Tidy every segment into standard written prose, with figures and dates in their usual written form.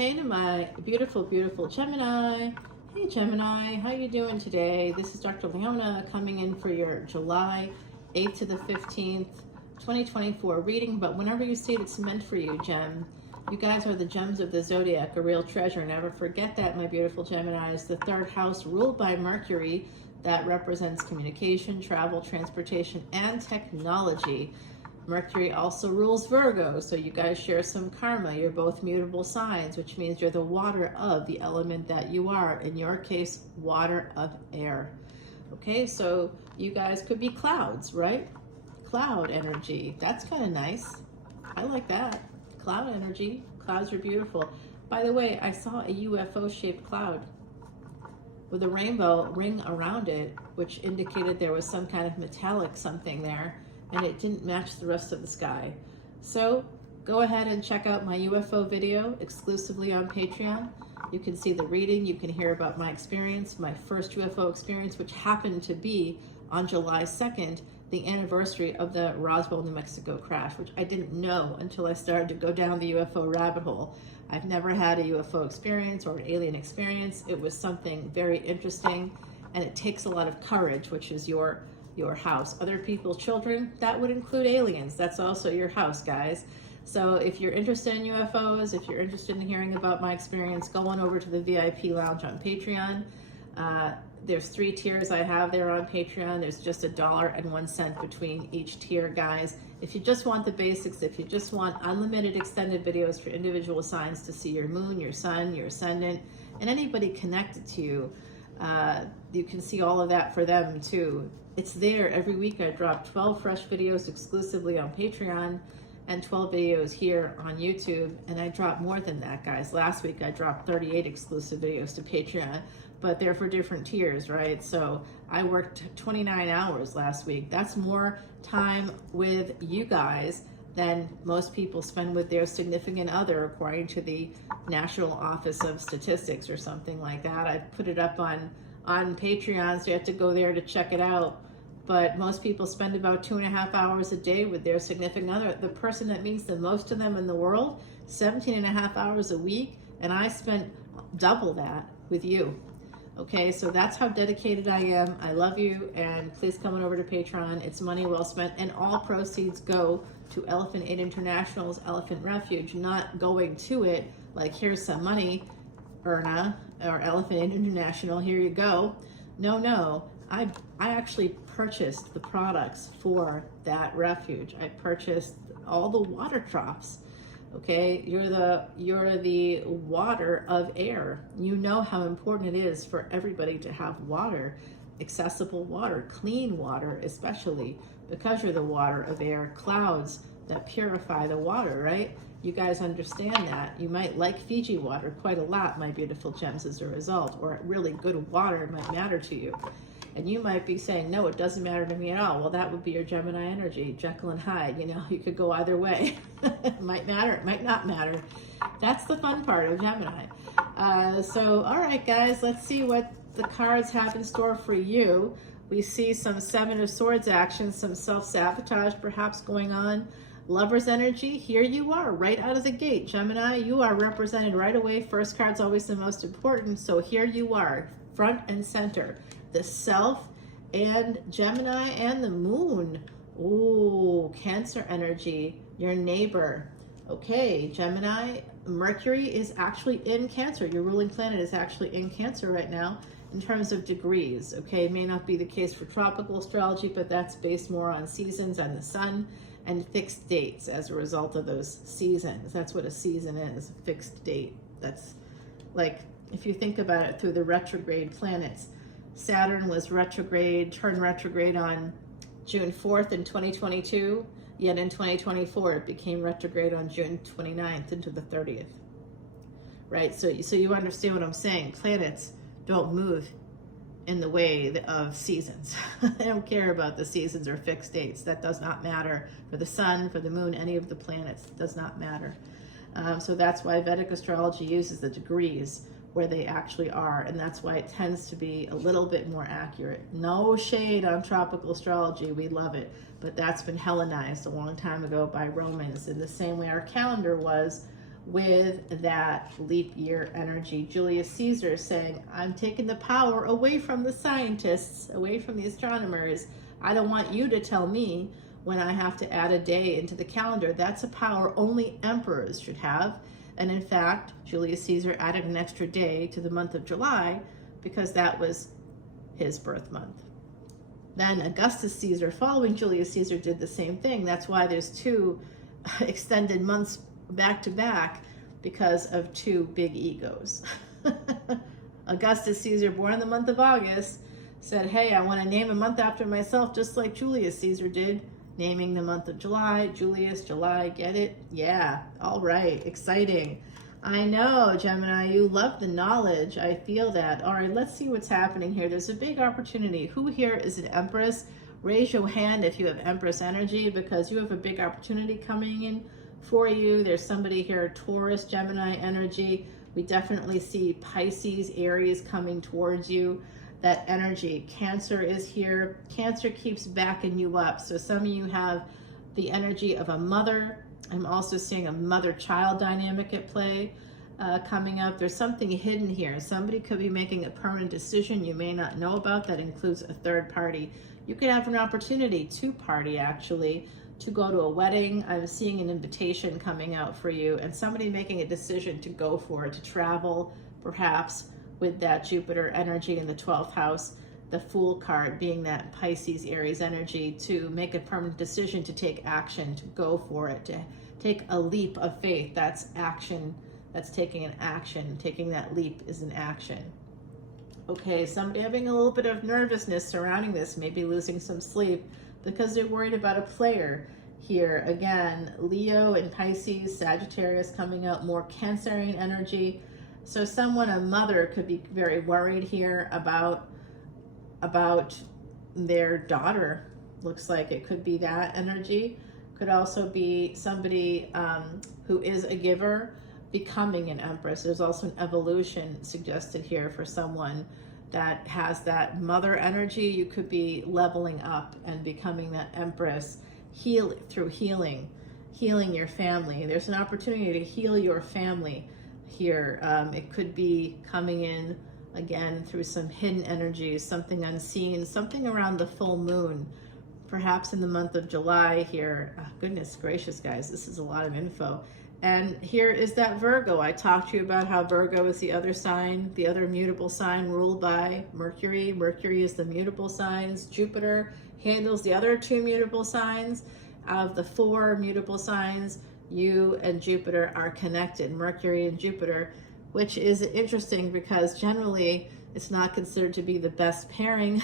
Hey to my beautiful, beautiful Gemini. Hey Gemini, how you doing today? This is Dr. Leona coming in for your July 8th to the 15th, 2024 reading, but whenever you see it, it's meant for you, Gem. You guys are the gems of the zodiac, a real treasure. Never forget that, my beautiful Geminis. The third house ruled by Mercury that represents communication, travel, transportation, and technology. Mercury also rules Virgo, so you guys share some karma. You're both mutable signs, which means you're the water of the element that you are. In your case, water of air. Okay, so you guys could be clouds, right? Cloud energy. That's kind of nice. I like that. Cloud energy. Clouds are beautiful. By the way, I saw a UFO-shaped cloud with a rainbow ring around it, which indicated there was some kind of metallic something there, and it didn't match the rest of the sky. So go ahead and check out my UFO video exclusively on Patreon. You can see the reading, you can hear about my experience, my first UFO experience, which happened to be on July 2nd, the anniversary of the Roswell, New Mexico crash, which I didn't know until I started to go down the UFO rabbit hole. I've never had a UFO experience or an alien experience. It was something very interesting, and it takes a lot of courage, which is your house. Other people's children, that would include aliens. That's also your house, guys. So if you're interested in UFOs, if you're interested in hearing about my experience, go on over to the VIP lounge on Patreon. There's 3 tiers I have there on Patreon. There's just $1.01 between each tier, guys. If you just want the basics, if you just want unlimited extended videos for individual signs to see your moon, your sun, your ascendant, and anybody connected to you, you can see all of that for them too. It's there every week. I drop 12 fresh videos exclusively on Patreon and 12 videos here on YouTube. And I drop more than that, guys. Last week I dropped 38 exclusive videos to Patreon, but they're for different tiers, right? So I worked 29 hours last week. That's more time with you guys than most people spend with their significant other, according to the National Office of Statistics or something like that. I put it up on Patreon, so you have to go there to check it out. But most people spend about 2.5 hours a day with their significant other. The person that means the most to them in the world, 17.5 hours a week, and I spent double that with you. Okay, so that's how dedicated I am. I love you, and please come on over to Patreon. It's money well spent, and all proceeds go to Elephant Aid International's Elephant Refuge, not going to it like, here's some money, Erna, or Elephant Aid International, here you go. No, I actually purchased the products for that refuge. I purchased all the water drops. Okay, you're the water of air. You know how important it is for everybody to have water, accessible water, clean water, especially because you're the water of air. Clouds that purify the water, right? You guys understand that. You might like Fiji water quite a lot, my beautiful gems, as a result, or really good water might matter to you. And you might be saying, no, it doesn't matter to me at all. Well, that would be your Gemini energy, Jekyll and Hyde. You know, you could go either way. It might matter, it might not matter. That's the fun part of Gemini. So, all right, guys, let's see what the cards have in store for you. We see some 7 of Swords action, some self-sabotage perhaps going on. Lover's energy, here you are, right out of the gate. Gemini, you are represented right away. First card's always the most important. So here you are, front and center. The self and Gemini and the moon. Ooh, Cancer energy, your neighbor. Okay, Gemini, Mercury is actually in Cancer. Your ruling planet is actually in Cancer right now in terms of degrees. Okay, it may not be the case for tropical astrology, but that's based more on seasons and the sun and fixed dates as a result of those seasons. That's what a season is, a fixed date. That's like, if you think about it through the retrograde planets, Saturn was retrograde, turned retrograde on June 4th in 2022, yet in 2024 it became retrograde on June 29th into the 30th, right? So you understand what I'm saying. Planets don't move in the way of seasons. They don't care about the seasons or fixed dates. That does not matter for the sun, for the moon, any of the planets. It does not matter. So that's why Vedic astrology uses the degrees where they actually are, and that's why it tends to be a little bit more accurate. No shade on tropical astrology, we love it, but that's been Hellenized a long time ago by Romans in the same way our calendar was with that leap year energy. Julius Caesar saying, I'm taking the power away from the scientists, away from the astronomers. I don't want you to tell me when I have to add a day into the calendar. That's a power only emperors should have. And in fact, Julius Caesar added an extra day to the month of July because that was his birth month. Then Augustus Caesar, following Julius Caesar, did the same thing. That's why there's 2 extended months back to back, because of 2 big egos. Augustus Caesar, born in the month of August, said, hey, I want to name a month after myself, just like Julius Caesar did, naming the month of July. Julius, July, get it? Yeah, all right, exciting. I know, Gemini, you love the knowledge. I feel that. All right, let's see what's happening here. There's a big opportunity. Who here is an Empress? Raise your hand if you have Empress energy, because you have a big opportunity coming in for you. There's somebody here, Taurus, Gemini energy. We definitely see Pisces, Aries coming towards you. That energy. Cancer is here. Cancer keeps backing you up. So some of you have the energy of a mother. I'm also seeing a mother-child dynamic at play coming up. There's something hidden here. Somebody could be making a permanent decision you may not know about that includes a third party. You could have an opportunity to party, actually, to go to a wedding. I'm seeing an invitation coming out for you, and somebody making a decision to go for it, to travel, perhaps with that Jupiter energy in the 12th house, the Fool card being that Pisces, Aries energy, to make a permanent decision, to take action, to go for it, to take a leap of faith. That's action. That's taking an action. Taking that leap is an action. Okay, somebody having a little bit of nervousness surrounding this, maybe losing some sleep because they're worried about a player here. Again, Leo and Pisces, Sagittarius coming out, more Cancerian energy. So someone, a mother, could be very worried here about their daughter. Looks like it could be that energy. Could also be somebody who is a giver becoming an Empress. There's also an evolution suggested here for someone that has that mother energy. You could be leveling up and becoming that Empress, through healing your family. There's an opportunity to heal your family here. It could be coming in again through some hidden energies, something unseen, something around the full moon, perhaps in the month of July here. Oh, goodness gracious, guys, this is a lot of info. And here is that Virgo. I talked to you about how Virgo is the other sign, the other mutable sign ruled by Mercury. Mercury is the mutable signs. Jupiter handles the other 2 mutable signs. Of the 4 mutable signs, you and Jupiter are connected, Mercury and Jupiter, which is interesting because generally it's not considered to be the best pairing.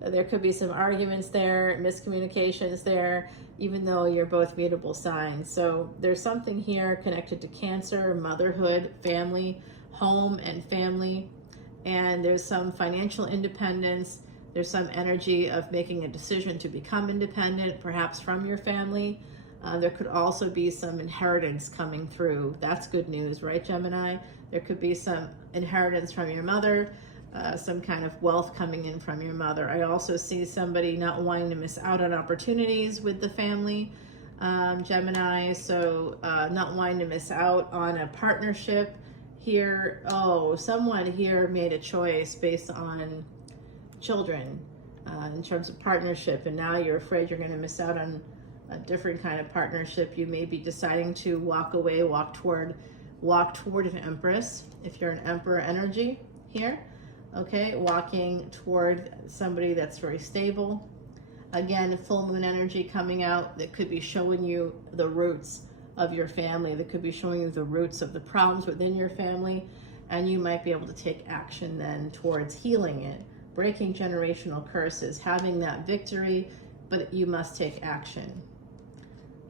There could be some arguments there, miscommunications there, even though you're both mutable signs. So there's something here connected to Cancer, motherhood, family, home and family, and there's some financial independence. There's some energy of making a decision to become independent, perhaps from your family. There could also be some inheritance coming through. That's good news, right, Gemini? There could be some inheritance from your mother, some kind of wealth coming in from your mother. I also see somebody not wanting to miss out on opportunities with the family, Gemini, so not wanting to miss out on a partnership here. Oh, someone here made a choice based on children in terms of partnership, and now you're afraid you're going to miss out on a different kind of partnership. You may be deciding to walk away, walk toward an Empress, if you're an Emperor energy here. Okay, walking toward somebody that's very stable. Again, full moon energy coming out that could be showing you the roots of your family, that could be showing you the roots of the problems within your family, and you might be able to take action then towards healing it, breaking generational curses, having that victory, but you must take action.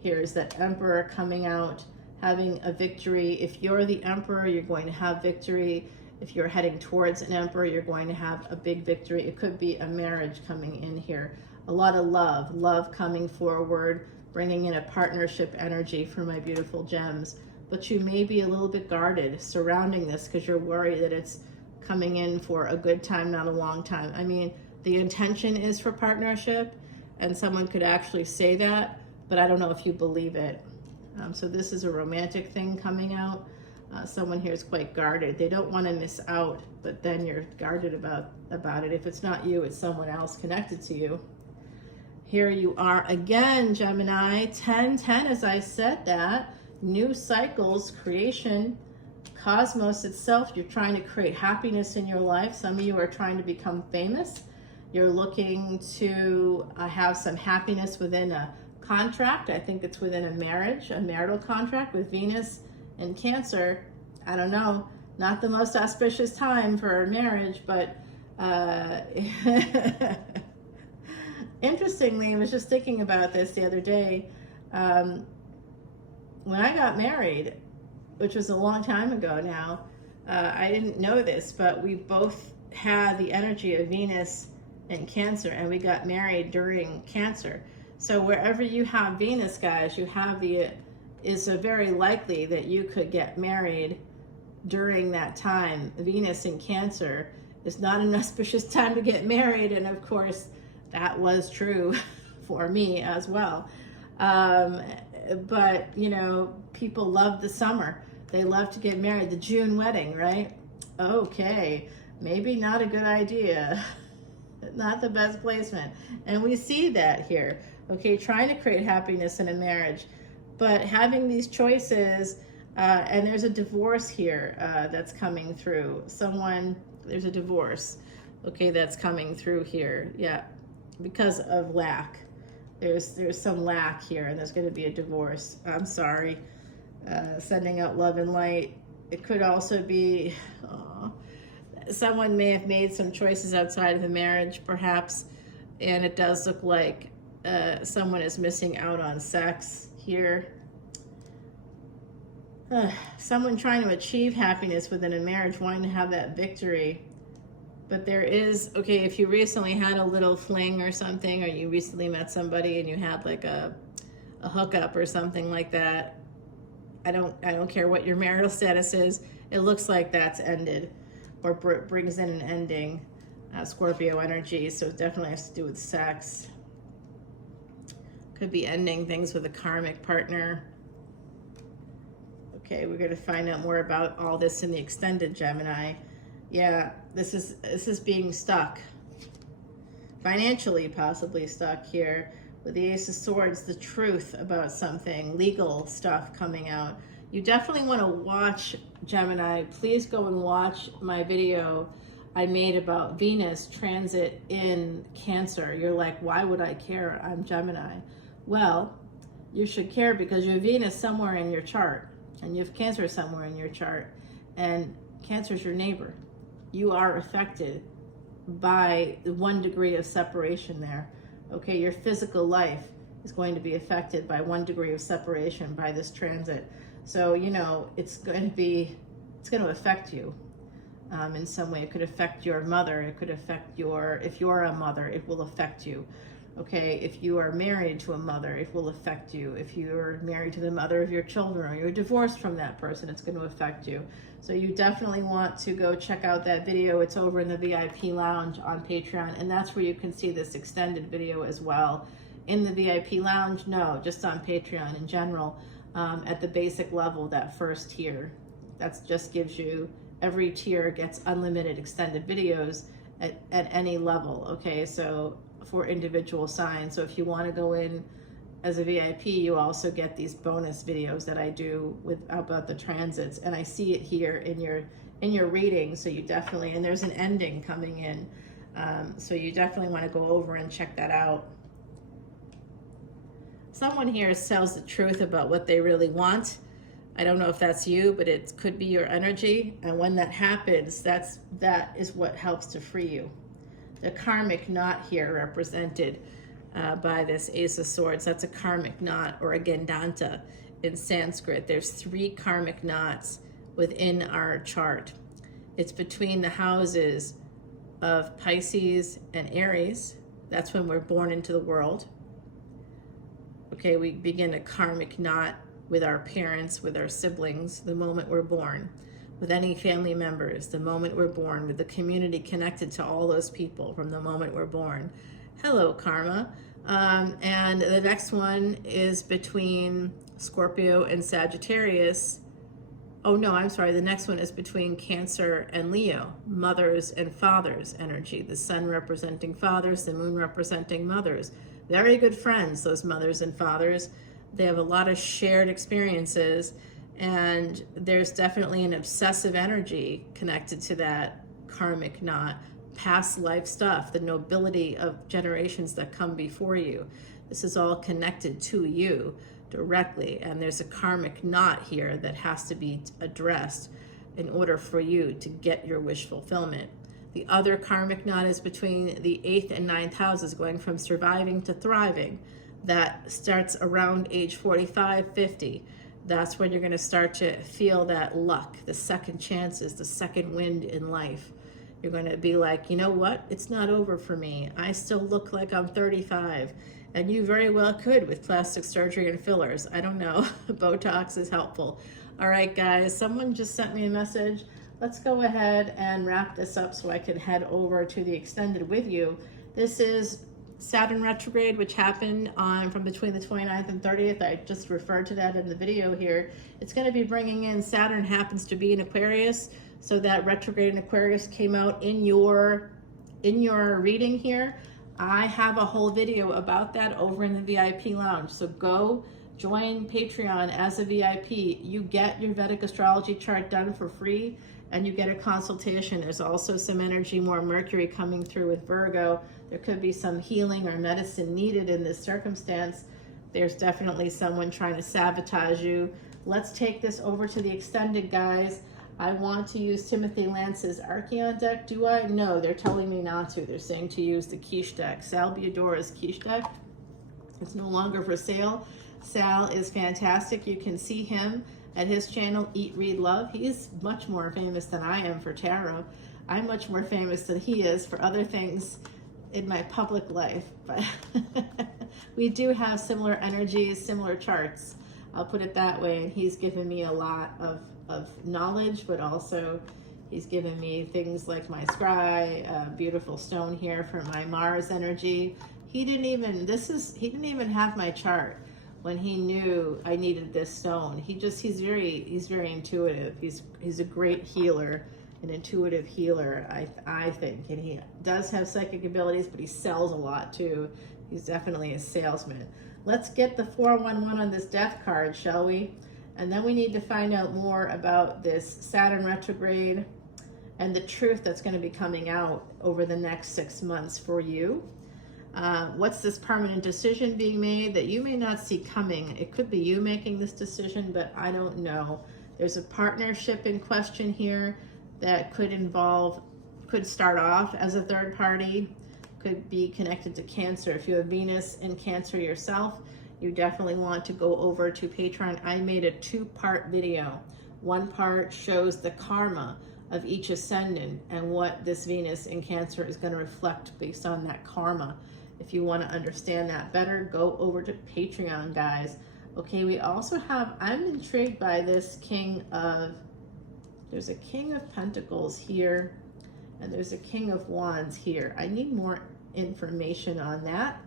Here's that Emperor coming out, having a victory. If you're the Emperor, you're going to have victory. If you're heading towards an Emperor, you're going to have a big victory. It could be a marriage coming in here. A lot of love coming forward, bringing in a partnership energy for my beautiful gems. But you may be a little bit guarded surrounding this because you're worried that it's coming in for a good time, not a long time. I mean, the intention is for partnership, and someone could actually say that, but I don't know if you believe it. So this is a romantic thing coming out. Someone here is quite guarded. They don't want to miss out, but then you're guarded about it. If it's not you, it's someone else connected to you. Here you are again, Gemini. 10-10, as I said that. New cycles, creation, cosmos itself. You're trying to create happiness in your life. Some of you are trying to become famous. You're looking to have some happiness within a contract. I think it's within a marriage, a marital contract with Venus and Cancer. I don't know, not the most auspicious time for marriage, but interestingly, I was just thinking about this the other day. When I got married, which was a long time ago now, I didn't know this, but we both had the energy of Venus and Cancer, and we got married during Cancer. So wherever you have Venus, guys, you have is very likely that you could get married during that time. Venus in Cancer is not an auspicious time to get married, and of course that was true for me as well. But you know, people love the summer. They love to get married. The June wedding, right? Okay, maybe not a good idea. Not the best placement. And we see that here. Okay, trying to create happiness in a marriage, but having these choices, and there's a divorce here that's coming through. There's a divorce, okay, that's coming through here, yeah, because of lack. There's some lack here, and there's going to be a divorce. I'm sorry. Sending out love and light. It could also be, someone may have made some choices outside of the marriage, perhaps, and it does look like someone is missing out on sex here. Someone trying to achieve happiness within a marriage, wanting to have that victory. But there is, okay, if you recently had a little fling or something, or you recently met somebody and you had like a hookup or something like that, I don't care what your marital status is, it looks like that's ended, or brings in an ending. Scorpio energy, so it definitely has to do with sex. Could be ending things with a karmic partner. Okay, we're going to find out more about all this in the extended, Gemini. Yeah, this is being stuck. Financially, possibly stuck here. With the Ace of Swords, the truth about something, legal stuff coming out. You definitely want to watch, Gemini. Please go and watch my video I made about Venus transit in Cancer. You're like, why would I care? I'm Gemini. Well, you should care because you have Venus somewhere in your chart, and you have Cancer somewhere in your chart, and Cancer is your neighbor. You are affected by the 1 degree of separation there. Okay, your physical life is going to be affected by 1 degree of separation by this transit. So, you know, it's going to affect you in some way. It could affect your mother. It could affect if you're a mother, it will affect you. Okay, if you are married to a mother, it will affect you. If you're married to the mother of your children, or you're divorced from that person, it's going to affect you. So you definitely want to go check out that video. It's over in the VIP lounge on Patreon, and that's where you can see this extended video as well. In the VIP lounge, no, just on Patreon in general, at the basic level, that first tier. That just gives you, every tier gets unlimited extended videos at any level, okay? So for individual signs. So if you want to go in as a VIP, you also get these bonus videos that I do about the transits, and I see it here in your reading. So you definitely, and there's an ending coming in, so you definitely want to go over and check that out. Someone here tells the truth about what they really want. I don't know if that's you, but it could be your energy, and when that happens, that is what helps to free you. The karmic knot here represented by this Ace of Swords, that's a karmic knot, or a Gandanta in Sanskrit. There's 3 karmic knots within our chart. It's between the houses of Pisces and Aries. That's when we're born into the world. Okay, we begin a karmic knot with our parents, with our siblings, the moment we're born. With any family members, the moment we're born, with the community connected to all those people from the moment we're born. Hello, karma. And the next one is between Scorpio and Sagittarius. Oh no, I'm sorry. The next one is between Cancer and Leo, mothers and fathers energy. The sun representing fathers, the moon representing mothers. Very good friends, those mothers and fathers. They have a lot of shared experiences, and there's definitely an obsessive energy connected to that karmic knot. Past life stuff, the nobility of generations that come before you. This is all connected to you directly, and there's a karmic knot here that has to be addressed in order for you to get your wish fulfillment. The other karmic knot is between the 8th and 9th houses, going from surviving to thriving. That starts around age 45, 50. That's when you're going to start to feel that luck, the second chances, the second wind in life. You're going to be like, you know what? It's not over for me. I still look like I'm 35. And you very well could with plastic surgery and fillers. I don't know. Botox is helpful. All right, guys, someone just sent me a message. Let's go ahead and wrap this up so I can head over to the extended with you. This is Saturn retrograde, which happened on from between the 29th and 30th. I just referred to that in the video here. It's going to be bringing in, Saturn happens to be in Aquarius, so that retrograde in Aquarius came out in your reading here. I have a whole video about that over in the VIP lounge. So go join Patreon as a VIP. You get your Vedic astrology chart done for free, and you get a consultation. There's also some energy, more Mercury coming through with Virgo. There could be some healing or medicine needed in this circumstance. There's definitely someone trying to sabotage you. Let's take this over to the extended, guys. I want to use Timothy Lance's Archeon deck. Do I? No, they're telling me not to. They're saying to use the Quiche deck. Sal Biodora's Quiche deck. It's no longer for sale. Sal is fantastic. You can see him at his channel, Eat, Read, Love. He's much more famous than I am for tarot. I'm much more famous than he is for other things in my public life. But we do have similar energies, similar charts. I'll put it that way. And he's given me a lot of knowledge, but also he's given me things like my scry, a beautiful stone here for my Mars energy. He didn't even have my chart when he knew I needed this stone. He's very intuitive. He's a great healer, an intuitive healer, I think. And he does have psychic abilities, but he sells a lot too. He's definitely a salesman. Let's get the 411 on this death card, shall we? And then we need to find out more about this Saturn retrograde and the truth that's going to be coming out over the next 6 months for you. What's this permanent decision being made that you may not see coming? It could be you making this decision, but I don't know. There's a partnership in question here that could start off as a third party, could be connected to Cancer. If you have Venus in Cancer yourself, you definitely want to go over to Patreon. I made a 2-part video. One part shows the karma of each ascendant and what this Venus in Cancer is going to reflect based on that karma. If you want to understand that better, go over to Patreon, guys. Okay, we also have, I'm intrigued by this there's a King of Pentacles here, and there's a King of Wands here. I need more information on that,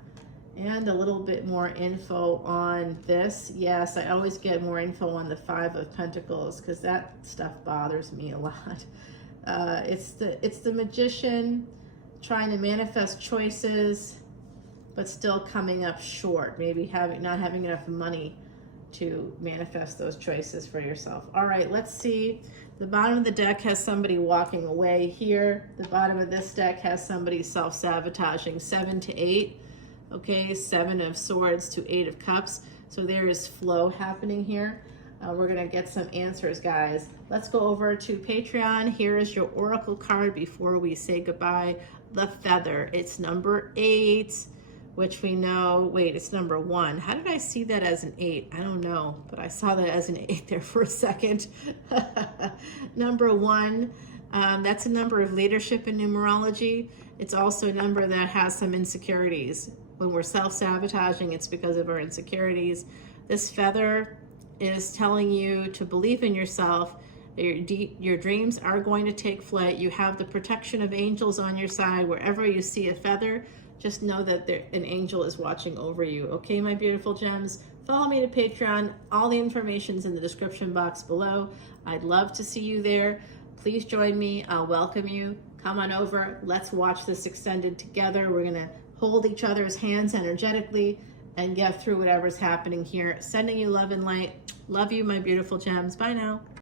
and a little bit more info on this. Yes, I always get more info on the 5 of Pentacles because that stuff bothers me a lot. It's the Magician trying to manifest choices, but still coming up short. Maybe not having enough money to manifest those choices for yourself. All right, let's see. The bottom of the deck has somebody walking away here. The bottom of this deck has somebody self-sabotaging. 7 to 8. Okay, 7 of Swords to 8 of Cups. So there is flow happening here. We're going to get some answers, guys. Let's go over to Patreon. Here is your Oracle card before we say goodbye. The Feather. It's number 8, which we know, wait, it's number 1. How did I see that as an 8? I don't know, but I saw that as an 8 there for a second. Number 1, that's a number of leadership in numerology. It's also a number that has some insecurities. When we're self-sabotaging, it's because of our insecurities. This feather is telling you to believe in yourself. Your dreams are going to take flight. You have the protection of angels on your side. Wherever you see a feather, just know that an angel is watching over you. Okay, my beautiful gems? Follow me to Patreon. All the information's in the description box below. I'd love to see you there. Please join me. I'll welcome you. Come on over. Let's watch this extended together. We're going to hold each other's hands energetically and get through whatever's happening here. Sending you love and light. Love you, my beautiful gems. Bye now.